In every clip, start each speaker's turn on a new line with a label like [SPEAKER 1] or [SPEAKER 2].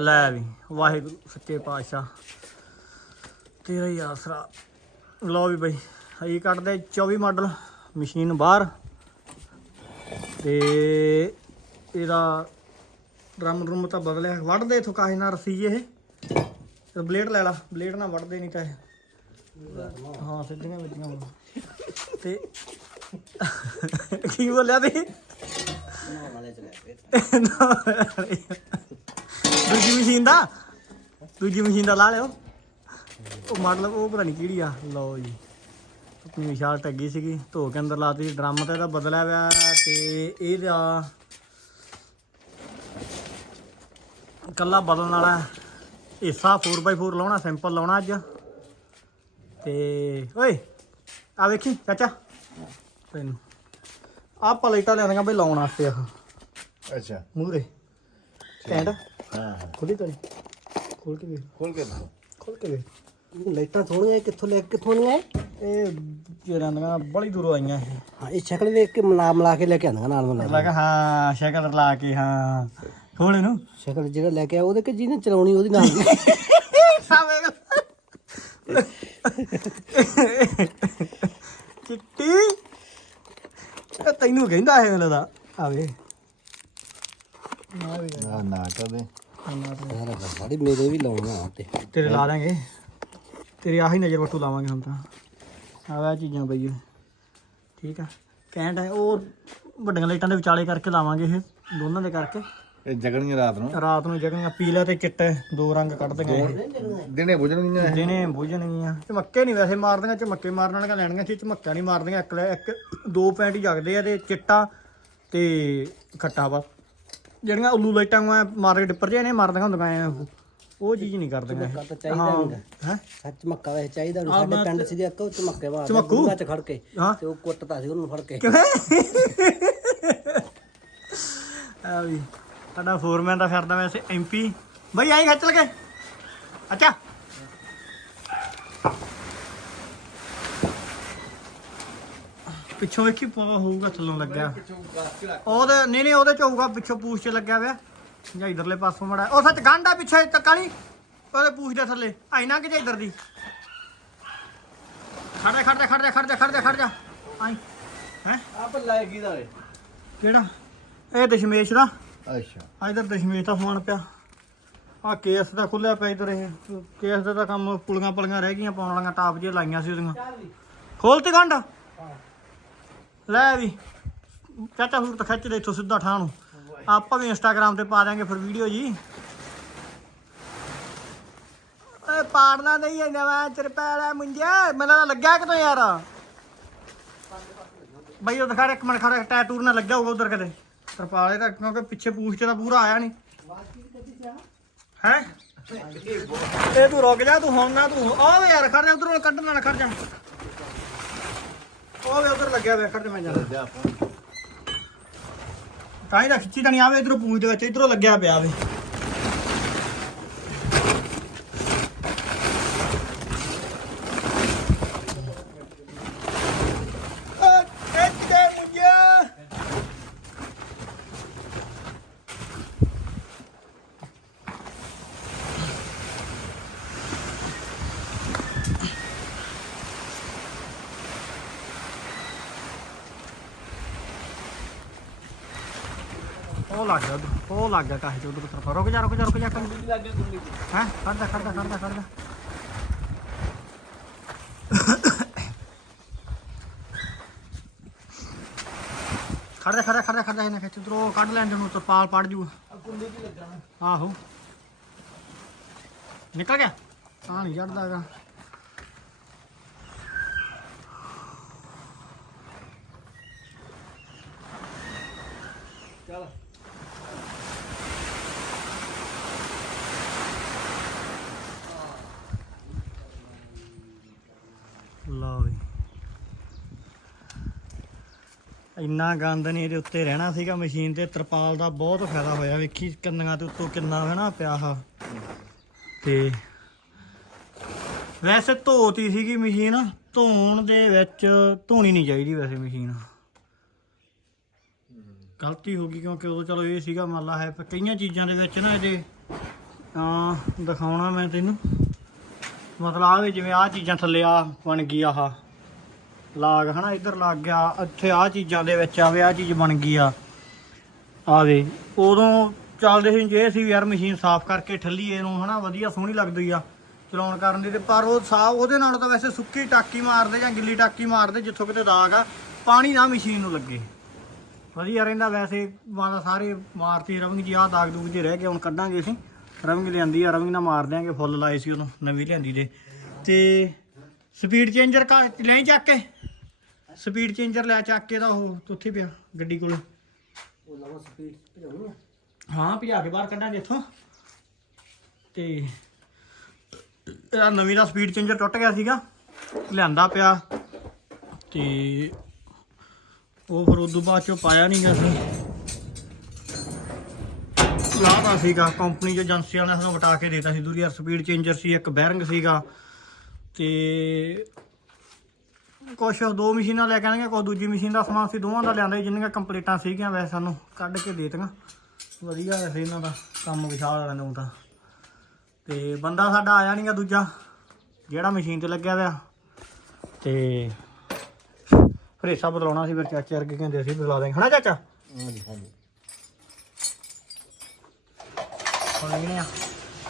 [SPEAKER 1] ਲੈ ਵੀ ਵਾਹਿਗੁਰੂ ਸੱਚੇ ਪਾਤਸ਼ਾਹ। ਤੇਰਾ ਹੀ ਆਸਰਾ। ਲਓ ਵੀ ਬਈ ਅਸੀਂ ਕੱਢਦੇ 24 ਮਾਡਲ ਮਸ਼ੀਨ ਬਾਹਰ। ਤੇ ਇਹਦਾ ਡਰਮ ਡਰਮ ਤਾਂ ਬਦਲਿਆ। ਵੱਢਦੇ ਇਥੋਂ ਕਾਹੇ ਨਾਲ ਰਸੀ ਇਹ? ਤੇ ਬਲੇਡ ਲੈ ਲਾ। ਬਲੇਡ ਨਾਲ ਵੱਢਦੇ ਨਹੀਂ ਤਾਂ ਇਹ। ਹਾਂ ਸਿੱਧੀਆਂ ਹੁਣ। ਤੇ ਕੀ ਬੋਲਿਆ ਤੇ ਦੂਜੀ ਮਸ਼ੀਨ ਦਾ? ਦੂਜੀ ਮਸ਼ੀਨ ਦਾ ਲਾ ਲਿਓ। ਉਹ ਮਤਲਬ ਉਹ ਪਤਾ ਨਹੀਂ ਕਿਹੜੀ ਆ। ਲਓ ਜੀ। ਆਪਣੀ ਵਿਸ਼ਾਲ ਟੱਗੀ ਸੀਗੀ ਧੋ ਕੇ ਅੰਦਰ ਲਾਤੀ। ਡਰਮ ਤੇ ਇਹਦਾ ਬਦਲਿਆ ਹੋਇਆ ਤੇ ਇਹਦਾ ਕੱਲਾ ਬਦਲਣ ਵਾਲਾ ਹਿੱਸਾ 4x4 ਲਾਉਣਾ ਸਿੰਪਲ ਲਾਉਣਾ ਅੱਜ। ਤੇ ਓਏ ਆ ਵੇਖੀ ਚਾਚਾ। ਤੈਨੂੰ। ਆਹ ਪਲੇਟਾਂ ਲਿਆਂਦੀਆਂ ਬਈ ਲਾਉਣ ਵਾਸਤੇ ਆਹ।
[SPEAKER 2] ਅੱਛਾ।
[SPEAKER 1] ਮੂਰੇ ਸਟੈਂਡ
[SPEAKER 2] ਹਾਂ।
[SPEAKER 1] ਖੋਲੀ ਤੋਰੀ ਖੋਲ ਕੇ ਵੇਖ
[SPEAKER 2] ਖੋਲ ਕੇ ਦੇਖੋ
[SPEAKER 1] ਖੋਲ ਕੇ ਵੇਖ
[SPEAKER 3] ਲਾਈਟਾਂ ਥੋੜੀਆਂ ਕਿੱਥੋਂ ਲੈ ਕੇ ਕਿੱਥੋਂ ਆਈਆਂ ਇਹ?
[SPEAKER 1] ਇਹ ਜਿਹੜਾਂ ਦੀਆਂ ਬੜੀ ਦੂਰੋਂ ਆਈਆਂ ਇਹ।
[SPEAKER 3] ਹਾਂ ਇਹ ਸ਼ਕਲ ਵੇਖ ਕੇ ਮਿਲਾ ਮਿਲਾ ਕੇ ਲੈ ਕੇ ਆਂਦਾ ਨਾਲ ਮਿਲਾ
[SPEAKER 1] ਮੈਂ ਕਿਹਾ ਹਾਂ ਸ਼ਕਲ ਲਾ ਕੇ ਹਾਂ। ਖੋਲ ਇਹਨੂੰ।
[SPEAKER 3] ਸ਼ਕਲ ਜਿਹੜਾ ਲੈ ਕੇ ਆ ਉਹਦੇ ਕਿ ਜਿਹਨੇ ਚਲਾਉਣੀ ਉਹਦੀ ਨਾਲ ਦੀ।
[SPEAKER 1] ਚਿੱਟੀ। ਇਹ ਤੈਨੂੰ ਕਹਿੰਦਾ ਇਹ ਮੈਨੂੰ ਦਾ ਆਵੇ
[SPEAKER 2] ਨਾ ਨਾ ਕਦੇ
[SPEAKER 3] ਸਾਡੀ ਮੇਰੇ ਵੀ ਲਾਉਣਾ ਤੇ।
[SPEAKER 1] ਤੇਰੇ ਲਾ ਦਾਂਗੇ। ਤੇਰੀ ਆਹੀ ਨਜ਼ਰ ਵਟੂ ਲਾਵਾਂਗੇ ਹੁਣ ਤਾਂ। ਆਹ ਚੀਜ਼ਾਂ ਬਈ ਠੀਕ ਆ। ਕੈਂਟ ਹੈ ਉਹ ਵੱਡੀਆਂ ਲਾਈਟਾਂ ਦੇ ਵਿਚਾਲੇ ਕਰਕੇ ਲਾਵਾਂਗੇ ਇਹ ਦੋਨਾਂ ਦੇ ਕਰਕੇ।
[SPEAKER 2] ਇਹ ਜਗਣੀਆਂ ਰਾਤ ਨੂੰ।
[SPEAKER 1] ਰਾਤ ਨੂੰ ਜਗਣੀਆਂ ਪੀਲਾ ਤੇ ਚਿੱਟੇ ਦੋ ਰੰਗ ਕੱਢ ਦਿੰਗੇ
[SPEAKER 2] ਦਿਨੇ ਬੁਝਣਗੀਆਂ।
[SPEAKER 1] ਦਿਨੇ ਬੁਝਣਗੀਆਂ। ਝਮੱਕੇ ਨਹੀਂ ਵੈਸੇ ਮਾਰਦੀਆਂ ਝਮੱਕੇ ਮਾਰਨ ਵਾਲੀਆਂ ਲੈਣੀਆਂ ਸੀ ਝਮੱਕਾ ਨਹੀਂ ਮਾਰਦੀਆਂ। ਇੱਕ ਲੈ- ਇੱਕ ਦੋ ਪੈਂਟ ਹੀ ਜਗਦੇ ਆ ਤੇ ਚਿੱਟਾ ਤੇ ਖੱਟਾ ਵਾ ਜਿਹੜੀਆਂ ਉੱਲੂ ਲਾਈਟਾਂ ਵਾਂ ਮਾਰ ਕੇ ਡਿੱਪਰ ਜੇ ਨੇ ਮਾਰਦੀਆਂ ਹੁੰਦੀਆਂ ਐ ਉਹ। ਉਹ ਚੀਜ਼ ਨਹੀਂ ਕਰਦੀਆਂ ਇਹ।
[SPEAKER 3] ਤਾਂ ਚਾਹੀਦਾ ਹੁੰਦਾ।
[SPEAKER 1] ਹੈ?
[SPEAKER 3] ਸੱਚ ਮੱਕਾ ਵੈਸੇ ਚਾਹੀਦਾ ਹੁੰਦਾ ਸਾਡੇ ਪਿੰਡ ਸੀ ਇੱਕ ਉਹ ਚਮੱਕੇ ਬਾਹਰ
[SPEAKER 1] ਚਮੱਕੂ?
[SPEAKER 3] ਚ ਖੜ ਕੇ
[SPEAKER 1] ਹਾਂ।
[SPEAKER 3] ਤੇ ਉਹ ਕੁੱਟਦਾ ਸੀ ਉਹਨੂੰ ਫੜ ਕੇ।
[SPEAKER 1] ਆ ਵੀ ਸਾਡਾ ਫੋਰਮੈਨ ਦਾ ਫਿਰਦਾ ਵੈਸੇ ਐਮਪੀ ਬਈ ਆਈ ਖੱਚ ਲਗੇ ਅੱਛਾ। ਪਿੱਛੋਂ ਵੇਖੀ ਪਾ ਹੋਊਗਾ ਥੱਲੋਂ ਲੱਗਿਆ। ਉਹਦੇ ਨਹੀਂ ਨਹੀਂ ਉਹਦੇ ਚ ਹੋਊਗਾ ਪਿੱਛੋਂ ਪੂਛ ਚ ਲੱਗਿਆ ਹੋਇਆ। ਜਾਂ ਇਧਰਲੇ ਪਾਸੋਂ ਮੜਾ ਉਹ ਸੱਚ ਗਾਂਡਾ ਪਿੱਛੇ ਤੱਕਾ ਉਹਦੇ ਪੂਛ ਦੇ ਥੱਲੇ। ਆਈਨਾ ਕਿ ਜਾਂ ਇਧਰ ਦੀ। ਖੜ ਜਾ ਖੜ ਜਾ ਖੜ ਜਾ ਖੜ ਜਾ ਖੜ ਜਾ ਖੜ ਜਾ। ਆਈ। ਹੈ?
[SPEAKER 3] ਆਪ ਲਾਏਗੀ ਦਾ ਵੇ
[SPEAKER 1] ਕਿਹੜਾ? ਇਹ ਦਸ਼ਮੇਸ਼ ਦਾ।
[SPEAKER 2] ਅੱਛਾ।
[SPEAKER 1] ਆ ਇਧਰ ਦਸ਼ਮੇਸ਼ ਦਾ ਫੋਨ ਪਿਆ। ਆ ਕੇਸ ਦਾ ਖੁੱਲਿਆ ਪਿਆ ਇਧਰ ਇਹ। ਕੇਸ ਦਾ ਤਾਂ ਕੰਮ ਪੁਲੀਆਂ ਪਲੀਆਂ ਰਹਿ ਗਈਆਂ ਪਾਉਣ ਵਾਲੀਆਂ ਟਾਪ ਜਿਹੀਆਂ ਲਾਈਆਂ ਸੀ ਉਹਦੀਆਂ। ਖੋਲਤੀ ਗੰਢ? ਲੈ ਵੀ, ਚਾਚਾ ਹੁਣ ਖਿੱਚ ਦੇ ਇੱਥੋਂ ਸਿੱਧਾ ਠਾਹ ਨੂੰ। ਆਪਾਂ ਵੀ ਇੰਸਟਾਗ੍ਰam ਤੇ ਪਾ ਦਾਂਗੇ ਫਿਰ ਵੀਡੀਓ ਜੀ। ਓਏ ਪਾੜਨਾ ਨਹੀਂ ਹੈ, ਨਵਾਂ ਚਰਪੈਲਾ ਮੁੰਜਾ ਮੈਨੂੰ ਲੱਗਿਆ ਕਿਤੋਂ ਯਾਰ। ਬਈ ਉਹ ਦਿਖਾ ਇੱਕ ਮਿੰਟ ਖੜਾ ਟੈਟੂ ਨਾ ਲੱਗਿਆ ਹੋਊਗਾ ਉਧਰ ਕਦੇ ਤਰਪਾਲੇ ਦਾ ਕਿਉਂਕਿ ਪਿੱਛੇ ਪੂਛ ਤੇ ਤਾਂ ਪੂਰਾ ਆਇਆ ਨਹੀਂ। ਹੈ? ਇਹ ਤੂੰ ਰੁਕ ਜਾ, ਤੂੰ ਹੁਣ ਨਾ ਤੂੰ ਆ ਯਾਰ ਖੜ ਜਾ, ਉਧਰੋਂ ਕੱਢਣ ਨਾ ਖੜ ਜਾ। ਉਹ ਵੇ ਉਧਰ ਲੱਗਿਆ ਵੇ ਖੜ ਮੈਂ ਜਾ ਤਾਂ ਹੀ ਤਾਂ ਖਿੱਚੀ ਤਾਂ ਨਹੀਂ ਆਵੇ ਇਧਰੋਂ ਪੂਛ ਦੇ ਵਿੱਚ, ਇਧਰੋਂ ਲੱਗਿਆ ਪਿਆ ਵੇ ਆ ਖਿੱਚ ਦੇ ਮੁੰਡਿਆ ਉਹ ਲੱਗ ਗਿਆ ਉੱਧਰ, ਉਹ ਲੱਗ ਗਿਆ ਕਾਹੇ ਚ ਉਧਰ ਤਰਫਾ ਰੁਕ ਜਾ ਰੁਕ ਜਾ ਰੁਕ ਜਾ ਹੈ? ਖੜਦਾ ਖੜਦਾ ਖੜਦਾ ਖੜਦਾ ਖੜਦਾ ਖੜਦਾ ਖੜਦਾ ਖੜਦਾ ਇਹਨਾਂ ਖਿੱਚ। ਉਧਰੋਂ ਕੱਢ ਲੈਣ ਦੇ ਨੂੰ ਤਰਪਾਲ ਪੜ ਜੂ ਆਹੋ। ਨਿਕਲ ਗਿਆ? ਆ ਨਹੀਂ ਚੜਦਾਗਾ
[SPEAKER 3] ਚੱਲ
[SPEAKER 1] ਲਓ ਜੀ ਇੰਨਾ ਗੰਦ ਨਹੀਂ ਇਹਦੇ ਉੱਤੇ ਰਹਿਣਾ ਸੀਗਾ ਮਸ਼ੀਨ ਤੇ, ਤਰਪਾਲ ਦਾ ਬਹੁਤ ਫਾਇਦਾ ਹੋਇਆ। ਵੇਖੀ ਕੰਨਾਂ ਤੇ ਉੱਤੋਂ ਕਿੰਨਾ ਹੈ ਨਾ ਪਿਆ ਆ ਤੇ ਵੈਸੇ ਧੋਤੀ ਸੀਗੀ ਮਸ਼ੀਨ, ਧੋਣ ਦੇ ਵਿੱਚ ਧੋਣੀ ਨਹੀਂ ਚਾਹੀਦੀ ਵੈਸੇ ਮਸ਼ੀਨ। ਗਲਤੀ ਹੋ ਗਈ ਕਿਉਂਕਿ ਉਦੋਂ ਚਲੋ ਇਹ ਸੀਗਾ ਮੰਨ ਲਾ ਹੈ, ਪਰ ਕਈਆਂ ਚੀਜ਼ਾਂ ਦੇ ਵਿੱਚ ਨਾ ਇਹਦੇ ਆ ਦਿਖਾਉਣਾ ਮੈਂ ਤੈਨੂੰ। ਮਤਲਬ ਆ ਵੀ ਜਿਵੇਂ ਆ ਚੀਜ਼ਾਂ ਥੱਲੇ ਆ ਬਣ ਗਈ ਆਹ। ਲਾਗ, ਹਨਾ, ਇੱਧਰ ਲੱਗ ਗਿਆ, ਇੱਥੇ ਆ ਚੀਜ਼ਾਂ ਦੇ ਵਿੱਚ ਆਵੇ ਆ ਚੀਜ਼ ਬਣ ਗਈ ਆ। ਆਵੇ ਉਦੋਂ ਚੱਲਦੇ ਸੀ ਜੇ ਸੀ ਯਾਰ ਮਸ਼ੀਨ ਸਾਫ਼ ਕਰਕੇ ਠੱਲੀਏ ਨੂੰ, ਹਨਾ, ਵਧੀਆ ਸੋਹਣੀ ਲੱਗਦੀ ਆ, ਚਲਾਉਣ ਕਰਨ ਦੀ ਤੇ, ਪਰ ਉਹ ਸਾਫ਼, ਉਹਦੇ ਨਾਲ ਤਾਂ ਵੈਸੇ ਸੁੱਕੀ ਟਾਕੀ ਮਾਰਦੇ ਜਾਂ ਗਿੱਲੀ ਟਾਕੀ ਮਾਰਦੇ, ਜਿੱਥੋਂ ਕਿਤੇ ਦਾਗ ਆ, ਪਾਣੀ ਨਾ ਮਸ਼ੀਨ ਨੂੰ ਲੱਗੇ। ਵਧੀਆ ਰਹਿੰਦਾ ਵੈਸੇ ਮਾਦਾ ਸਾਰੇ ਮਾਰਤੀ ਰਵਿੰਗ ਜੀ ਆ ਦਾਗ ਦੂਗ ਜੇ ਰਹਿ ਗਏ, ਹੁਣ ਕੱਢਾਂਗੇ ਅਸੀਂ। ਰਵਿੰਗ ਲਿਆਂਦੀ ਆ, ਰਵਿੰਗ ਨਾਲ ਮਾਰ ਦਿਆਂਗੇ, ਫੁੱਲ ਲਾਏ ਸੀ ਉਹਨੂੰ, ਨਵੀਂ ਲਿਆਂਦੀ ਦੇ। ਤੇ ਸਪੀਡ ਚੇਂਜਰ ਕਾ ਲੈ ਚੱਕ ਕੇ। ਸਪੀਡ ਚੇਂਜਰ ਲੈ ਚੱਕ ਕੇ ਤਾਂ ਉਹ ਉੱਥੇ ਪਿਆ ਗੱਡੀ ਕੋਲ।
[SPEAKER 3] ਉਹ ਲਵਾ ਸਪੀਡ ਭਜਾਉਣੀ। ਆ
[SPEAKER 1] ਹਾਂ ਭਜਾ ਕੇ ਬਾਹਰ ਕੱਢਾਂਗੇ ਇੱਥੋਂ। ਤੇ ਇਹਦਾ ਨਵੀਂ ਦਾ ਸਪੀਡ ਚੇਂਜਰ ਟੁੱਟ ਗਿਆ ਸੀਗਾ। ਲਿਆਂਦਾ ਪਿਆ। ਤੇ ਉਹ ਫਿਰ ਉਦੋਂ ਬਾਅਦ ਚੋਂ ਪਾਇਆ ਨਹੀਂ ਗਿਆ ਸੀ। ਲਾਤਾ ਸੀਗਾ। ਕੰਪਨੀ ਚ ਏਜੰਸੀ ਵਾਲਿਆਂ ਨੇ ਸਾਨੂੰ ਵਟਾ ਕੇ ਦੇਤਾ ਸੀ। ਦੂਰੀ ਸਪੀਡ ਚੇਂਜਰ ਸੀ ਇੱਕ ਬੈਰਿੰਗ ਸੀਗਾ। ਤੇ ਕੁਛ ਦੋ ਮਸ਼ੀਨਾਂ ਲੈ ਕੇ ਆਣਗੇ ਕੋਈ ਦੂਜੀ ਮਸ਼ੀਨ ਦਾ ਸਮਾਨ ਸੀ ਦੋਵਾਂ ਦਾ ਲਿਆਂਦਾ ਸੀ, ਜਿੰਨੀਆਂ ਕੰਪਲੀਟਾਂ ਸੀਗੀਆਂ ਵੈਸੇ ਸਾਨੂੰ ਕੱਢ ਕੇ ਦੇ ਦਿੱਤੀਆਂ। ਵਧੀਆ ਵੈਸੇ ਇਹਨਾਂ ਦਾ ਕੰਮ ਵਿਸ਼ਾਲ ਰਹਿੰਦਾ ਹੁਣ ਤਾਂ। ਤੇ ਬੰਦਾ ਸਾਡਾ ਆਇਆ ਨਹੀਂਗਾ ਦੂਜਾ ਜਿਹੜਾ ਮਸ਼ੀਨ ਤੇ ਲੱਗਿਆ ਹੋਇਆ ਤੇ ਫਰੇਸਾ ਬਦਲਾਉਣਾ ਸੀ ਫਿਰ ਚਾਚੇ ਵਰਗੇ ਕਹਿੰਦੇ ਸੀ ਬਦਲਾ ਦੇਂਗੇ ਹਨਾ ਚਾਚਾ?
[SPEAKER 2] ਹਾਂਜੀ ਹਾਂਜੀ।
[SPEAKER 1] ਹੁਣ ਇਹ ਆ।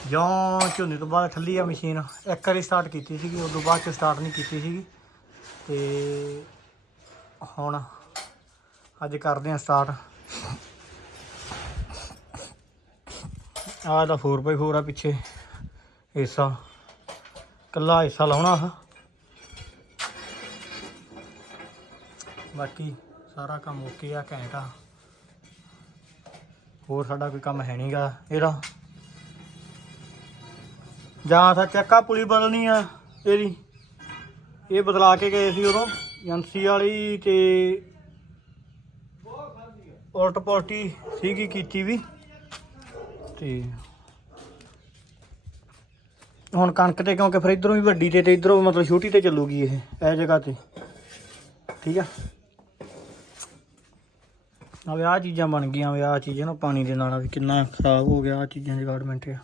[SPEAKER 1] ਜਿਉਂ ਝੋਨੇ ਤੋਂ ਬਾਅਦ ਠੱਲੀ ਆ ਮਸ਼ੀਨ, ਇੱਕ ਵਾਰੀ ਸਟਾਰਟ ਕੀਤੀ ਸੀਗੀ ਉਸ ਤੋਂ ਬਾਅਦ ਚ ਸਟਾਰਟ ਨਹੀਂ ਕੀਤੀ ਸੀਗੀ। ਤੇ ਹੁਣ ਅੱਜ ਕਰਦੇ ਆ ਸਟਾਰਟ ਆਹ ਦਾ 4x4 ਆ ਪਿੱਛੇ, ਹਿੱਸਾ। ਕੱਲਾ ਹਿੱਸਾ ਲਾਉਣਾ ਆ ਬਾਕੀ ਸਾਰਾ ਕੰਮ ਓਕੇ ਆ, ਘੈਂਟ ਆ। ਹੋਰ ਸਾਡਾ ਕੋਈ ਕੰਮ ਹੈ ਨਹੀਂਗਾ ਇਹਦਾ। ਜਾਂ ਤਾਂ ਚੱਕਾ ਪੁਲੀ ਬਦਲਣੀ ਆ ਇਹਦੀ ਇਹ ਬਦਲਾ ਕੇ ਗਏ ਸੀ ਉਦੋਂ, ਏਜੰਸੀ ਵਾਲੀ ਤੇ ਉਲਟ ਪੁਲਟੀ ਸੀਗੀ ਕੀਤੀ ਵੀ। ਤੇ ਹੁਣ ਕਣਕ ਤੇ ਕਿਉਂਕਿ ਫਿਰ ਇਧਰੋਂ ਵੀ ਵੱਡੀ ਤੇ ਤੇ ਇਧਰੋਂ ਮਤਲਬ ਛੋਟੀ ਤੇ ਚੱਲੂਗੀ ਇਹ ਇਹ ਜਗ੍ਹਾ ਤੇ। ਠੀਕ ਆ? ਆ ਵੀ ਆਹ ਚੀਜ਼ਾਂ ਬਣ ਗਈਆਂ ਵੀ, ਆਹ ਚੀਜ਼ਾਂ ਨੂੰ ਪਾਣੀ ਦੇ ਨਾਲ ਵੀ ਕਿੰਨਾ ਖਰਾਬ ਹੋ ਗਿਆ ਆ ਚੀਜ਼ਾਂ ਦੀ ਆ।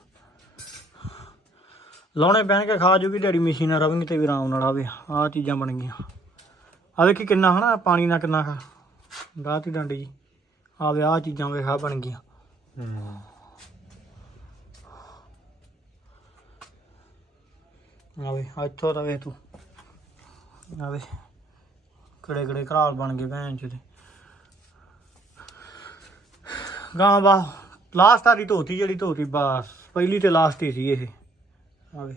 [SPEAKER 1] ਲਾਉਣੇ ਪੈਣਗੇ, ਖਾ ਜੂਗੀ ਡੈਡੀ, ਮਸ਼ੀਨ ਰਵਿੰਗ ਤੇ ਵੀ ਆਰਾਮ ਨਾਲ ਆਵੇ, ਆਹ ਚੀਜ਼ਾਂ ਬਣ ਗਈਆਂ। ਆ ਵੇਖੀ ਕਿੰਨਾ ਹਨਾ, ਪਾਣੀ ਨਾਲ ਕਿੰਨਾ ਖਾ ਗਾਤੀ ਡੰਡੀ ਜੀ। ਆਵੇ, ਆਹ ਚੀਜ਼ਾਂ ਵੇਖਾ ਬਣ ਗਈਆਂ। ਆਵੇ ਇੱਥੋਂ ਰਵੇ ਤੂੰ। ਆਵੇ, ਕਿਹੜੇ ਕਿਹੜੇ ਘਰਾਲ ਬਣ ਗਏ ਭੈਣ ਚ ਤੇ ਗਾਂ ਬਾ ਲਾਸਟ ਵਾਲੀ ਧੋਤੀ ਜਿਹੜੀ ਧੋਤੀ, ਬਸ, ਪਹਿਲੀ ਤੇ ਲਾਸਟ ਹੀ ਸੀ ਇਹ। ਆਵੇ।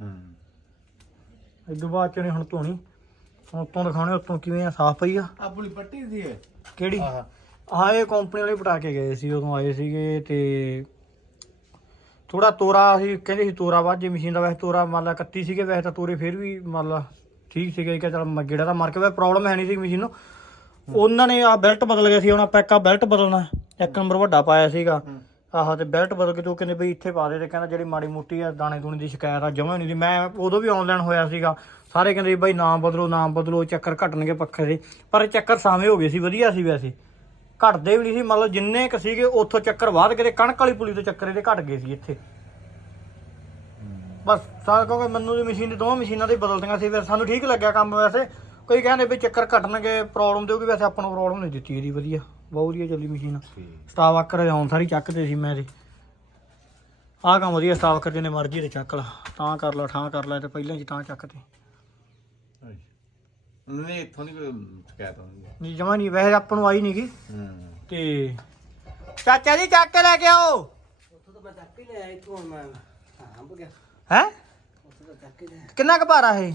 [SPEAKER 2] ਹੂੰ।
[SPEAKER 1] ਇਦੋਂ ਬਾਅਦ ਚ ਨੇ ਹੁਣ ਧੋਣੀ। ਹੁਣ ਉੱਤੋਂ ਦਿਖਾਉਣੇ ਉੱਤੋਂ ਕਿਵੇਂ ਆ ਸਾਫ਼ ਪਈ ਆ?
[SPEAKER 2] ਆ ਪੁਲੀ ਪੱਟੀ ਦੀ ਹੈ
[SPEAKER 1] ਕਿਹੜੀ?
[SPEAKER 2] ਆਹ।
[SPEAKER 1] ਇਹ ਕੰਪਨੀ ਵਾਲੇ ਪਟਾ ਕੇ ਗਏ ਸੀ ਉਦੋਂ ਆਏ ਸੀਗੇ ਤੇ ਥੋੜਾ ਤੋਰਾ ਸੀ ਕਹਿੰਦੇ ਸੀ ਤੋਰਾ ਵੱਧ ਜੇ ਮਸ਼ੀਨ ਦਾ ਵੈਸੇ ਤੋਰਾ ਮੰਨ ਲਾ 31 ਸੀਗੇ ਵੈਸੇ ਤਾਂ ਤੋਰੇ ਫਿਰ ਵੀ ਮੰਨ ਲਾ ਠੀਕ ਸੀਗੇ ਕਿ ਚਲ ਗੇੜਾ ਤਾਂ ਮਾਰ ਕੇ ਵੈਸੇ ਪ੍ਰੋਬਲਮ ਹੈ ਨਹੀਂ ਸੀ ਮਸ਼ੀਨ ਨੂੰ। ਉਹਨਾਂ ਨੇ ਆ ਬੈਲਟ ਬਦਲ ਗਿਆ ਸੀ ਹੁਣ ਆਪਾਂ ਇੱਕ ਆ ਬੈਲਟ ਬਦਲਣਾ ਇੱਕ ਨੰਬਰ ਵੱਡਾ ਪਾਇਆ ਸੀਗਾ। ਆਹ ਤੇ ਬੈਲਟ ਬਦਲ ਕੇ ਤੂੰ ਕਹਿੰਦੇ ਬਈ ਇੱਥੇ ਪਾ ਦੇ ਤੇ ਕਹਿੰਦਾ ਜਿਹੜੀ ਮਾੜੀ ਮੋਟੀ ਆ, ਦਾਣੇ ਦੂਣੇ ਦੀ ਸ਼ਿਕਾਇਤ ਆ, ਜਮਾ ਨਹੀਂ ਦੀ। ਮੈਂ ਉਦੋਂ ਵੀ ਆਨਲਾਈਨ ਹੋਇਆ ਸੀਗਾ। ਸਾਰੇ ਕਹਿੰਦੇ ਬਈ ਨਾਮ ਬਦਲੋ ਨਾਮ ਬਦਲੋ, ਚੱਕਰ ਘਟਣਗੇ ਪੱਖੇ ਦੇ। ਪਰ ਚੱਕਰ ਸਾਵੇਂ ਹੋ ਗਏ ਸੀ, ਵਧੀਆ ਸੀ ਵੈਸੇ। ਘਟਦੇ ਵੀ ਨਹੀਂ ਸੀ, ਮਤਲਬ ਜਿੰਨੇ ਕ ਸੀਗੇ, ਉੱਥੋਂ ਚੱਕਰ ਬਾਅਦ ਕਿਤੇ ਕਣਕ ਵਾਲੀ ਪੁਲੀ ਤੋਂ ਚੱਕਰ ਇਹਦੇ ਘਟ ਗਏ ਸੀ ਇੱਥੇ। ਬਸ, ਸਾਰਾ ਕਿਉਂਕਿ ਮੈਨੂੰ ਦੀ ਮਸ਼ੀਨ ਦੀ ਦੋਵਾਂ ਮਸ਼ੀਨਾਂ 'ਤੇ ਬਦਲਦੀਆਂ ਸੀ। ਫਿਰ ਸਾਨੂੰ ਠੀਕ ਲੱਗਿਆ ਕੰਮ ਵੈਸੇ। ਕੋਈ ਕਹਿੰਦੇ ਵੀ ਚੱਕਰ ਘਟਣਗੇ ਪ੍ਰੋਬਲਮ ਦੇਊਗੀ ਵੈਸੇ ਆਪਾਂ ਨੂੰ ਪ੍ਰੋਬਲਮ ਨਹੀਂ ਦਿੱਤੀ ਇਹਦੀ, ਵਧੀਆ। ਬਹੁਤ ਵਧੀਆ ਚੱਲੀ ਮਸ਼ੀਨ। ਸਟਾਫ ਆਕਰ ਹੁਣ ਸਾਰੀ ਚੱਕਦੇ ਸੀ ਮੈਂ ਇਹਦੇ ਆਹ ਕੰਮ ਵਧੀਆ ਸਟਾਫ ਆਕਰ ਜਿੰਨੇ ਮਰਜ਼ੀ ਤੇ ਚੱਕ ਲਾ। ਤਾਂ ਕਰ ਲਾ ਠਾਂ ਕਰ ਲਾ ਤੇ ਪਹਿਲਾਂ ਹੀ ਤਾਂ ਚੱਕਦੇ।
[SPEAKER 2] ਨਹੀਂ ਇੱਥੋਂ ਨਹੀਂ ਕੋਈ ਸ਼ਿਕਾਇਤ ਆਉਂਦੀ
[SPEAKER 1] ਨਹੀਂ ਜਮਾ ਨਹੀਂ ਵੈਸੇ ਆਪਾਂ ਨੂੰ ਆਈ ਨਹੀਂ ਗੀ।
[SPEAKER 2] ਹੂੰ।
[SPEAKER 1] ਤੇ ਚਾਚਾ ਜੀ ਚੱਕ ਕੇ ਲੈ ਕੇ ਆਓ।
[SPEAKER 3] ਉੱਥੋਂ ਤਾਂ ਮੈਂ ਚੱਕ ਹੀ ਲਿਆ ਇੱਥੋਂ ਹੁਣ ਮੈਂ ਹਾਂ ਬੁ ਗਿਆ।
[SPEAKER 1] ਹੈ?
[SPEAKER 3] ਉੱਥੋਂ ਤਾਂ ਚੱਕ ਹੀ ਲਿਆ
[SPEAKER 1] ਕਿੰਨਾ ਕੁ ਭਾਰਾ ਇਹ?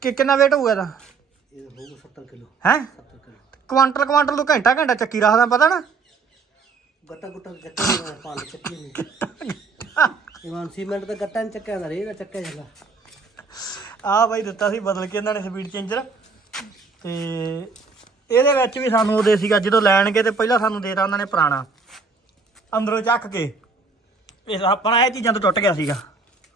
[SPEAKER 1] ਕਿ ਕਿੰਨਾ weight ਹੋਊਗਾ ਇਹਦਾ?
[SPEAKER 3] ਇਹ ਹੋਊਗਾ 70 ਕਿਲੋ।
[SPEAKER 1] ਹੈ?
[SPEAKER 3] 70 ਕਿਲੋ
[SPEAKER 1] ਕੁਆਂਟਲ ਕੁਆਂਟਲ ਤੋਂ ਘੰਟਾ ਘੰਟਾ ਚੱਕੀ ਰੱਖਦਾ ਪਤਾ ਨਾ?
[SPEAKER 3] ਗੱਟਾ ਗੁੱਟਾ ਚੱਕਿਆ ਨਹੀਂ ਪਾਣ ਚੱਕੀ ਨਹੀਂ ਇਵਾਨ ਸੀਮੈਂਟ ਦਾ ਗੱਟਾ ਨਹੀਂ ਚੱਕਿਆ ਨਾ ਰੇਗਾ ਚੱਕਿਆ ਜਾਂਦਾ।
[SPEAKER 1] ਆਹ ਬਾਈ ਦਿੱਤਾ ਸੀ ਬਦਲ ਕੇ ਇਹਨਾਂ ਨੇ ਸਪੀਡ ਚੇਂਜਰ ਤੇ ਇਹਦੇ ਵਿੱਚ ਵੀ ਸਾਨੂੰ ਉਹਦੇ ਸੀਗਾ ਜਦੋਂ ਲੈਣਗੇ ਤੇ ਪਹਿਲਾਂ ਸਾਨੂੰ ਦੇਤਾ ਉਹਨਾਂ ਨੇ ਪੁਰਾਣਾ। ਅੰਦਰੋਂ ਚੱਕ ਕੇ। ਇਹ ਆਪਣਾ ਇਹ ਚੀਜ਼ਾਂ ਤੋਂ ਟੁੱਟ ਗਿਆ ਸੀਗਾ।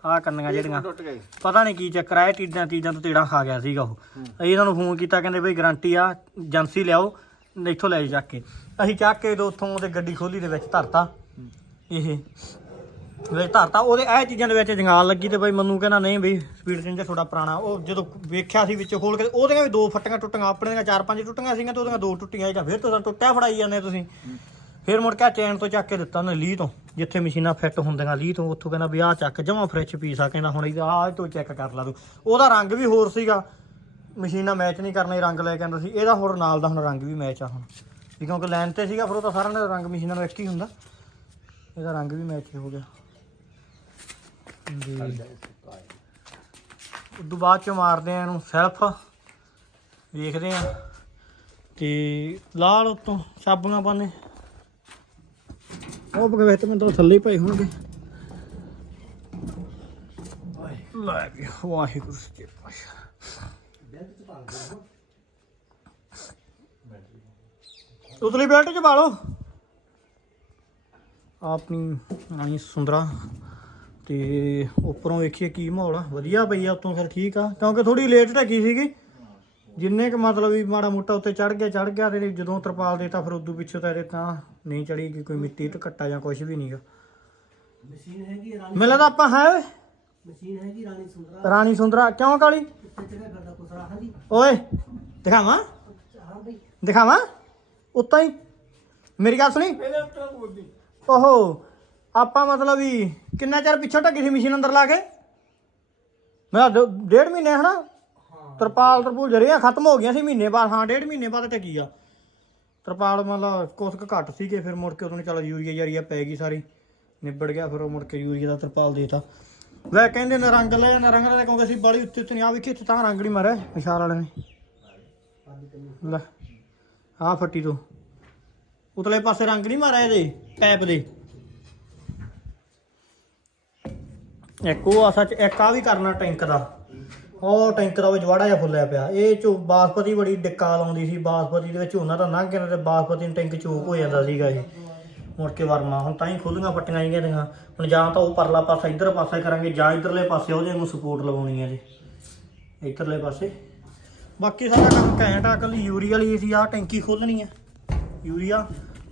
[SPEAKER 1] ਆਹ ਕੰਨੀਆਂ ਜਿਹੜੀਆਂ।
[SPEAKER 2] ਟੁੱਟ
[SPEAKER 1] ਪਤਾ ਨਹੀਂ ਕੀ ਚੱਕਰ ਆਇਆ ਤੀਜਾਂ ਤੀਜਾਂ ਤੋਂ ਤੇੜਾ ਖਾ ਗਿਆ ਸੀਗਾ ਉਹ। ਅਸੀਂ ਇਹਨਾਂ ਨੂੰ ਫੋਨ ਕੀਤਾ ਕਹਿੰਦੇ ਬਈ ਗਾਰੰਟੀ ਆ ਏਜੰਸੀ ਲਿਆਓ ਇੱਥੋਂ ਲੈ ਜਾ ਚੱਕ ਕੇ। ਅਸੀਂ ਚੱਕ ਕੇ ਤੇ ਉੱਥੋਂ ਤੇ ਗੱਡੀ ਖੋਲੀ ਦੇ ਵਿੱਚ ਧਰਤਾ। ਇਹ ਵਿੱਚ ਧਰਤਾ ਉਹਦੇ ਇਹ ਚੀਜ਼ਾਂ ਦੇ ਵਿੱਚ ਜੰਗਾਲ ਲੱਗੀ ਤੇ ਬਈ ਮੈਨੂੰ ਕਹਿੰਦਾ ਨਹੀਂ ਬਈ ਸਪੀਡ ਚੇਂਜਰ ਥੋੜਾ ਪੁਰਾਣਾ। ਉਹ ਜਦੋਂ ਵੇਖਿਆ ਸੀ ਵਿੱਚੋਂ ਖੋਲ ਕੇ ਉਹਦੀਆਂ ਵੀ ਦੋ ਫੱਟੀਆਂ ਟੁੱਟੀਆਂ ਆਪਣੇ ਦੀਆਂ ਚਾਰ ਪੰਜ ਟੁੱਟੀਆਂ ਸੀਗੀਆਂ ਤੇ ਉਹਦੀਆਂ ਦੋ ਟੁੱਟੀਆਂ ਜਾਂ ਫਿਰ ਤੁਸੀਂ ਟੁੱਟਿਆ ਫੜਾਈ ਜਾਂਦੇ ਤੁਸੀਂ। ਫਿਰ ਮੁੜ ਕੇ ਚੈਨ ਤੋਂ ਚੱਕ ਕੇ ਦਿੱਤਾ ਉਹਨੇ ਲੀਹ ਤੋਂ, ਜਿੱਥੇ ਮਸ਼ੀਨਾਂ ਫਿੱਟ ਹੁੰਦੀਆਂ ਲੀਹ ਤੋਂ, ਉੱਥੋਂ ਕਹਿੰਦਾ ਵੀ ਆਹ ਚੱਕ, ਜਮਾ ਫ੍ਰਿਜ ਪੀਸ ਆ ਕਹਿੰਦਾ ਹੁਣ ਇਹਦਾ ਆਹ ਤੋਂ ਚੈੱਕ ਕਰ ਲਾ ਤੂੰ। ਉਹਦਾ ਰੰਗ ਵੀ ਹੋਰ ਸੀਗਾ। ਮਸ਼ੀਨਾਂ ਮੈਚ ਨਹੀਂ ਕਰਨੇ ਰੰਗ ਲੈ ਕੇ ਆਂਦਾ ਸੀ। ਇਹਦਾ ਹੋਰ ਨਾਲ ਦਾ ਹੁਣ ਰੰਗ ਵੀ ਮੈਚ ਆ ਹੁਣ। ਵੀ ਕਿਉਂਕਿ ਲਾਈਨ ਤੇ ਸੀਗਾ, ਫਿਰ ਉਹ ਤਾਂ ਸਾਰਿਆਂ ਦਾ ਰੰਗ ਮਸ਼ੀਨਾਂ ਦਾ ਇੱਕ ਹੀ ਹੁੰਦਾ। ਇਹਦਾ ਰੰਗ ਵੀ ਮੈਚ ਹੋ ਗਿਆ। ਜੀ। ਉਦੋਂ ਬਾਅਦ ਚ ਮਾਰਦੇ ਆ ਇਹਨੂੰ ਸੈਲਫ ਵੇਖਦੇ ਆ। ਤੇ ਲਾਲ ਉਤੋਂ ਸਾਬੂਆਂ ਪਾਣੇ ਉਹ ਬਗੇ ਮੈਂ ਤਾਂ ਥੱਲੇ ਹੀ ਪਏ ਹੋਣਗੇ। ਲੈ ਵੀ ਵਾਹਿਗੁਰੂ ਜੀ ਪਾਸ਼ਾ ਉਤਲੀ ਬੈਲਟ ਚ ਪਾ ਲਓ। ਆਪਣੀ ਰਾਣੀ ਸੁੰਦਰਾ। ਤੇ ਉੱਪਰੋਂ ਵੇਖੀਏ ਕੀ ਮਾਹੌਲ ਆ। ਵਧੀਆ ਪਈ ਆ, ਉਤੋਂ ਫਿਰ ਠੀਕ ਆ। ਕਿਉਂਕਿ ਥੋੜੀ ਲੇਟ ਢੱਕੀ ਸੀਗੀ। ਜਿੰਨੇ ਕ ਮਤਲਬ ਵੀ ਮਾੜਾ ਮੋਟਾ ਉੱਤੇ ਚੜ ਗਿਆ ਚੜ ਗਿਆ ਤੇ ਜਦੋਂ ਤਰਪਾਲ ਦੇਤਾ ਫਿਰ ਉਦੋਂ ਪਿੱਛੇ ਤਾਂ ਇਹਦੇ ਤਾਂ ਨਹੀਂ ਚੜੀ ਗਈ ਕੋਈ ਮਿੱਟੀ ਤੇ ਘੱਟਾ ਜਾਂ ਕੁਝ ਵੀ ਨਹੀਂਗਾ
[SPEAKER 3] ਮਸ਼ੀਨ ਹੈਗੀ ਰਾਣੀ
[SPEAKER 1] ਮੈਨੂੰ ਲੱਗਦਾ ਆਪਾਂ ਹੈ
[SPEAKER 3] ਮਸ਼ੀਨ ਹੈਗੀ ਰਾਣੀ ਸੁੰਦਰਾ।
[SPEAKER 1] ਰਾਣੀ ਸੁੰਦਰਾ। ਕਿਉਂ ਕਾਲੀ? ਓਏ ਦਿਖਾਵਾਂ?
[SPEAKER 3] ਹਾਂ ਬਈ।
[SPEAKER 1] ਦਿਖਾਵਾਂ? ਉੱਤਾਂ ਹੀ। ਮੇਰੀ ਗੱਲ ਸੁਣੀ। ਓਹੋ ਆਪਾਂ ਮਤਲਬ ਵੀ ਕਿੰਨਾ ਚਿਰ ਪਿੱਛੋਂ ਢੱਕੀ ਸੀ ਮਸ਼ੀਨ ਅੰਦਰ ਲਾ ਕੇ? ਮੈਂ ਡੇਢ ਮਹੀਨੇ ਹਨਾ। ਤਰਪਾਲ ਤਰਪੂਲ ਜਰੀਆਂ ਖਤਮ ਹੋ ਗਈਆਂ ਸੀ ਮਹੀਨੇ ਬਾਅਦ, ਹਾਂ, ਡੇਢ ਮਹੀਨੇ ਬਾਅਦ ਟਕੀ ਆ? ਤਰਪਾਲ ਮਤਲਬ ਕੁਛ ਕੁ ਘੱਟ ਸੀਗੇ, ਫਿਰ ਮੁੜ ਕੇ ਉਦੋਂ ਚੱਲ ਯੂਰੀਆ ਯਾਰੀਆ ਪੈ ਗਈ ਸਾਰੀ, ਨਿਬੜ ਗਿਆ, ਫਿਰ ਉਹ ਮੁੜ ਕੇ ਯੂਰੀਆ ਦਾ ਤਰਪਾਲ ਦੇਤਾ। ਲੈ ਕਹਿੰਦੇ ਨੇ ਰੰਗ ਲੈ ਜਾਂਦਾ ਰੰਗ ਲੈ ਕਿਉਂਕਿ ਅਸੀਂ ਬੜੀ ਉੱਤੇ ਉੱਤੇ ਨਹੀਂ ਆ ਵੇਖੀ ਇੱਥੇ ਤਾਂ ਰੰਗ ਨਹੀਂ ਮਾਰਿਆ ਇਸ਼ਾਰ ਵਾਲੇ ਨੇ। ਲੈ ਆ ਫੱਟੀ ਤੋਂ। ਉਤਲੇ ਪਾਸੇ ਰੰਗ ਨਹੀਂ ਮਾਰਿਆ ਇਹਦੇ, ਪੈਪ ਦੇ। ਇੱਕ ਉਹ ਆ ਸੱਚ, ਇੱਕ ਆ ਵੀ ਕਰਨਾ ਟੈਂਕ ਦਾ। ਉਹ ਟੈਂਕ ਦਾ ਉਹ ਜਵਾੜਾ ਜਿਹਾ ਫੁੱਲਿਆ ਪਿਆ। ਇਹ ਚੋ ਬਾਸਪਤੀ ਬੜੀ ਡਿੱਕਾ ਲਾਉਂਦੀ ਸੀ, ਬਾਸਪਤੀ ਦੇ ਵਿੱਚ ਉਹਨਾਂ ਦਾ ਲੰਘ ਗਿਆ ਤੇ ਬਾਸਪਤੀ ਨੂੰ ਟੈਂਕ ਚੋਕ ਹੋ ਜਾਂਦਾ ਸੀਗਾ ਇਹ। ਮੁੜ ਕੇ ਵਰਮਾ, ਹੁਣ ਤਾਂ ਹੀ ਖੁੱਲੀਆਂ ਪੱਟੀਆਂ ਆਈਆਂ ਦੀਆਂ ਹੁਣ ਜਾਂ ਤਾਂ ਉਹ ਪਰਲਾ ਪਾਸਾ ਇਧਰ ਪਾਸਾ ਕਰਾਂਗੇ ਜਾਂ ਇਧਰਲੇ ਪਾਸੇ ਉਹਦੇ ਨੂੰ ਸਪੋਰਟ ਲਗਾਉਣੀ ਹੈ ਜੀ। ਇਧਰਲੇ ਪਾਸੇ। ਬਾਕੀ ਸਾਰਾ ਕੰਮ ਘੈਂਟ ਆ ਕੱਲੀ ਯੂਰੀ ਵਾਲੀ ਸੀ ਆ, ਟੈਂਕੀ ਖੋਲਣੀ ਆ। ਯੂਰੀਆ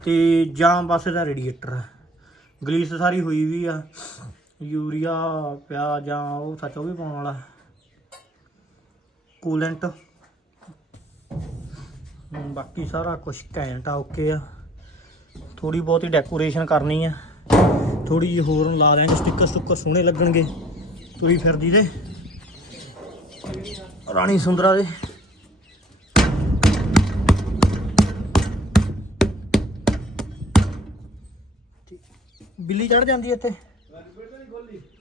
[SPEAKER 1] ਤੇ ਜਾਂ ਬਸ ਇਹਦਾ ਰੇਡੀਏਟਰ ਗਲੀਸ ਸਾਰੀ ਹੋਈ ਵੀ ਆ। ਯੂਰੀਆ ਪਿਆ ਜਾਂ ਉਹ ਸੱਚ ਉਹ ਵੀ ਪਾਉਣ ਵਾਲਾ। ਕੂਲੈਂਟ ਬਾਕੀ ਸਾਰਾ ਕੁਝ ਘੈਂਟ ਆ ਓਕੇ ਆ। ਥੋੜੀ ਬਹੁਤੀ ਡੈਕੋਰੇਸ਼ਨ ਕਰਨੀ ਆ। ਥੋੜੀ ਜਿਹੀ ਹੋਰ ਲਾ ਦਾਂਗੇ ਸਟicker ਸਟੁੱਕਰ ਸੋਹਣੇ ਲੱਗਣਗੇ। ਤੁਰੀ ਫਿਰਦੀ ਦੇ। ਰਾਣੀ ਸੁੰਦਰਾ ਦੇ। ਬਿੱਲੀ ਚੜ ਜਾਂਦੀ ਇੱਥੇ।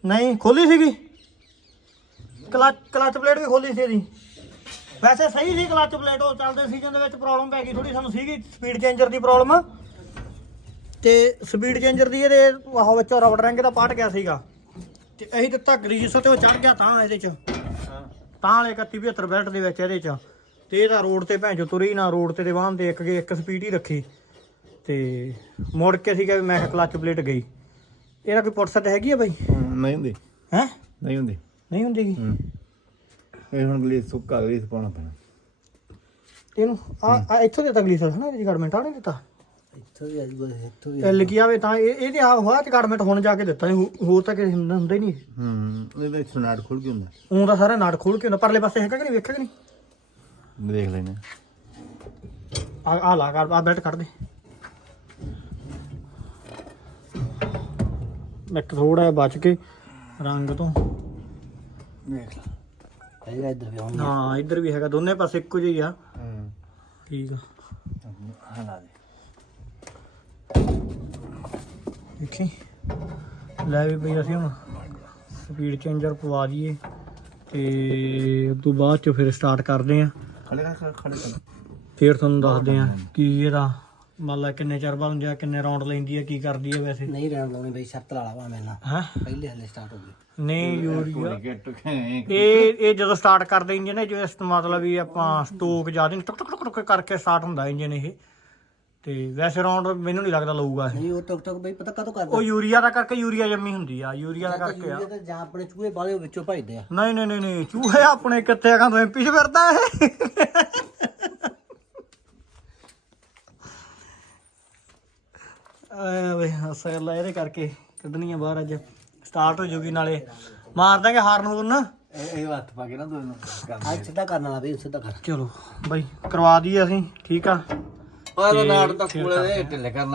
[SPEAKER 1] ਨਹੀਂ ਖੋਲੀ ਸੀਗੀ। ਕਲਚ ਕਲਚ ਪਲੇਟ ਵੀ ਖੋਲੀ ਸੀ ਇਹਦੀ। ਵੈਸੇ ਸਹੀ ਸੀ ਕਲਚ ਪਲੇਟ ਉਹ ਚੱਲਦੇ ਸੀਜ਼ਨ ਦੇ ਵਿੱਚ ਪ੍ਰੋਬਲਮ ਪੈ ਗਈ ਥੋੜੀ ਸਾਨੂੰ ਸੀਗੀ ਸਪੀਡ ਚੇਂਜਰ ਦੀ ਪ੍ਰੋਬਲਮ ਤੇ ਸਪੀਡ ਚੇਂਜਰ ਦੀ ਇਹਦੇ ਆਹ ਵਿੱਚੋਂ ਰਬੜ ਰੰਗ ਦਾ ਪਾਟ ਗਿਆ ਸੀਗਾ। ਤੇ ਅਸੀਂ ਦਿੱਤਾ ਗਰੀਸ ਤੇ ਉਹ ਚੜ ਗਿਆ ਤਾਂ ਇਹਦੇ ਚ। ਤਾਂ ਵਾਲੇ 31 72 ਬੈਲਟ ਦੇ ਵਿੱਚ ਇਹਦੇ ਚ। ਤੇ ਇਹਦਾ ਰੋਡ ਤੇ ਭੈਣ ਚੋ ਤੁਰੀ ਨਾ ਰੋਡ ਤੇ ਦੇ ਵਾਹਨ ਦੇਖ ਕੇ ਇੱਕ ਸਪੀਡ ਹੀ ਰੱਖੀ। ਤੇ ਮੁੜ ਕੇ ਸੀਗਾ ਵੀ ਮੈਂ ਕਿਹਾ ਕਲਚ ਪਲੇਟ ਗਈ। ਇਹਦਾ ਕੋਈ ਪੁੱਟ ਹੈਗੀ ਆ ਬਾਈ?
[SPEAKER 2] ਨਹੀਂ ਹੁੰਦੀ।
[SPEAKER 1] ਹੈ?
[SPEAKER 2] ਨਹੀਂ ਹੁੰਦੀ।
[SPEAKER 1] ਨਹੀਂ ਹੁੰਦੀ ਗੀ?
[SPEAKER 2] ਇਹ ਹੁਣ ਗਲੀ ਸੁੱਕਾ ਗਲੀ ਪਾਉਣਾ ਪੈਣਾ।
[SPEAKER 1] ਇਹਨੂੰ ਆ ਆ ਇੱਥੋਂ ਦੇ ਤਗਲੀ ਸਰ ਹਨਾ ਇਹਦੀ ਗਵਰਨਮੈਂਟ ਆ ਨਹੀਂ ਦਿੱਤਾ?
[SPEAKER 3] ਇੱਥੋਂ ਵੀ ਅੱਜ ਇੱਥੋਂ ਵੀ
[SPEAKER 1] ਇਹ ਲਿਖੀ ਆਵੇ ਤਾਂ ਇਹ ਇਹਦੇ ਆ ਹੋਇਆ ਤੇ ਗਵਰਨਮੈਂਟ ਹੁਣ ਜਾ ਕੇ ਦਿੱਤਾ ਸੀ, ਹੋ- ਹੋਰ ਤਾਂ ਕਿਸੇ ਹੁੰਦਾ ਹੁੰਦਾ ਹੀ ਨਹੀਂ
[SPEAKER 2] ਹੂੰ ਇਹਦੇ ਸੁਨਾੜ ਖੁੱਲ ਕੇ ਹੁੰਦਾ।
[SPEAKER 1] ਉਹ ਤਾਂ ਸਾਰਾ ਨਾਟ ਖੋਲ ਕੇ ਹੁੰਦਾ ਪਰਲੇ ਪਾਸੇ ਹੈਗਾ ਕਿ ਨਹੀਂ ਵੇਖਿਆ ਕਿ ਨਹੀਂ?
[SPEAKER 2] ਦੇਖ ਲੈਨੇ
[SPEAKER 1] ਆ। ਆ ਲਾ ਕਰ ਆ ਬੈਲਟ ਕੱਢ ਦੇ। ਇੱਕ ਥੋੜਾ ਜਿਹਾ ਬਚ ਕੇ ਰੰਗ ਤੋਂ।
[SPEAKER 2] ਦੇਖ ਲੈ।
[SPEAKER 3] ਹੈਗਾ ਇੱਧਰ ਵੀ ਹੁਣ
[SPEAKER 1] ਹਾਂ ਇੱਧਰ ਵੀ ਹੈਗਾ ਦੋਨੇ ਪਾਸੇ ਇੱਕੋ ਜਿਹੀ ਆ।
[SPEAKER 2] ਹੂੰ।
[SPEAKER 1] ਠੀਕ ਆ।
[SPEAKER 2] ਹਲਾ ਦੇ।
[SPEAKER 1] ਦੇਖੀ। ਲੈ ਵੀ ਬਈ ਅਸੀਂ ਹੁਣ ਸਪੀਡ ਚੇਂਜਰ ਪਵਾ ਦਈਏ ਤੇ ਉਸ ਤੋਂ ਬਾਅਦ ਚ ਫਿਰ ਸਟਾਰਟ ਕਰਦੇ ਆ।
[SPEAKER 2] ਖੜੇ ਖੜੇ
[SPEAKER 1] ਫਿਰ ਤੁਹਾਨੂੰ ਦੱਸਦੇ ਆ ਕੀ ਇਹਦਾ ਮੰਨ ਲਾ ਕਿੰਨੇ ਚਿਰ ਬਾਅਦ ਹੁੰਦੀ ਆ ਕਿੰਨੇ ਰਾਉਂਡ ਲੈਂਦੀ ਆ ਕੀ ਕਰਦੀ ਆ ਵੈਸੇ?
[SPEAKER 3] ਨਹੀਂ ਰਹਿਣ ਲਾਉਣੀ ਬਈ ਸ਼ਰਤ ਲਾ ਲਾ ਨਾਲ।
[SPEAKER 1] ਹੈ?
[SPEAKER 3] ਪਹਿਲੇ ਹਲੇ ਸਟਾਰਟ ਹੋ ਗਈ।
[SPEAKER 1] ਨਹੀਂ ਯੂਰੀਆ। ਇਹ ਇਹ ਜਦੋਂ ਸਟਾਰਟ ਕਰਦੇ ਇੰਜਨ ਨੇ ਜਿਵੇਂ ਮਤਲਬ ਵੀ ਆਪਾਂ ਸਟੋਕ ਜ਼ਿਆਦਾ ਟਕ ਟਕ ਟਕ ਟਕ ਕਰਕੇ ਸਟਾਰਟ ਹੁੰਦਾ ਇੰਜਨ ਇਹ। ਤੇ ਵੈਸੇ ਰਾਉਂਡ ਮੈਨੂੰ ਨਹੀਂ ਲੱਗਦਾ ਲਊਗਾ ਇਹ।
[SPEAKER 3] ਨਹੀਂ ਉਹ ਟਕ ਟਕ ਬਈ ਪਤਾ ਕਦੋਂ ਕਰਦਾ?
[SPEAKER 1] ਉਹ ਯੂਰੀਆ ਦਾ ਕਰਕੇ ਯੂਰੀਆ ਜੰਮੀ ਹੁੰਦੀ ਆ ਯੂਰੀਆ ਦਾ ਕਰਕੇ ਆ।
[SPEAKER 3] ਯੂਰੀਆ ਤੇ ਜਾਂ ਆਪਣੇ ਚੂਹੇ ਬਾਲੇ ਵਿੱਚੋਂ ਭਜਦੇ ਆ।
[SPEAKER 1] ਨਹੀਂ ਨਹੀਂ ਨਹੀਂ ਨਹੀਂ ਚੂਹੇ ਆਪਣੇ ਕਿੱਥੇ ਆ ਐਮਪੀ ਚ ਫਿਰਦਾ ਇਹ? ਆ ਵੇ ਅਸਲ ਇਹਦੇ ਕਰਕੇ ਕੱਢਣੀ ਆ ਬਾਹਰ ਅੱਜ। ਸਟਾਰਟ ਹੋ ਜੂਗੀ ਨਾਲੇ। ਮਾਰ ਦਾਂਗੇ ਹਾਰਨ ਹੂਰਨ।
[SPEAKER 2] ਇਹ ਇਹ ਹੱਥ ਪਾ ਕੇ ਨਾ ਦੋਨੋਂ
[SPEAKER 3] ਅੱਜ ਸਿੱਧਾ ਕਰਨ ਵਾਲਾ ਵੀ ਸਿੱਧਾ ਕਰ।
[SPEAKER 1] ਚਲੋ ਬਾਈ ਕਰਵਾ ਦਈਏ ਅਸੀਂ ਠੀਕ ਆ?
[SPEAKER 2] ਉਹ ਨਾਟ ਤਾਂ ਕੋਲੇ ਦੇ ਢਿੱਲੇ ਕਰ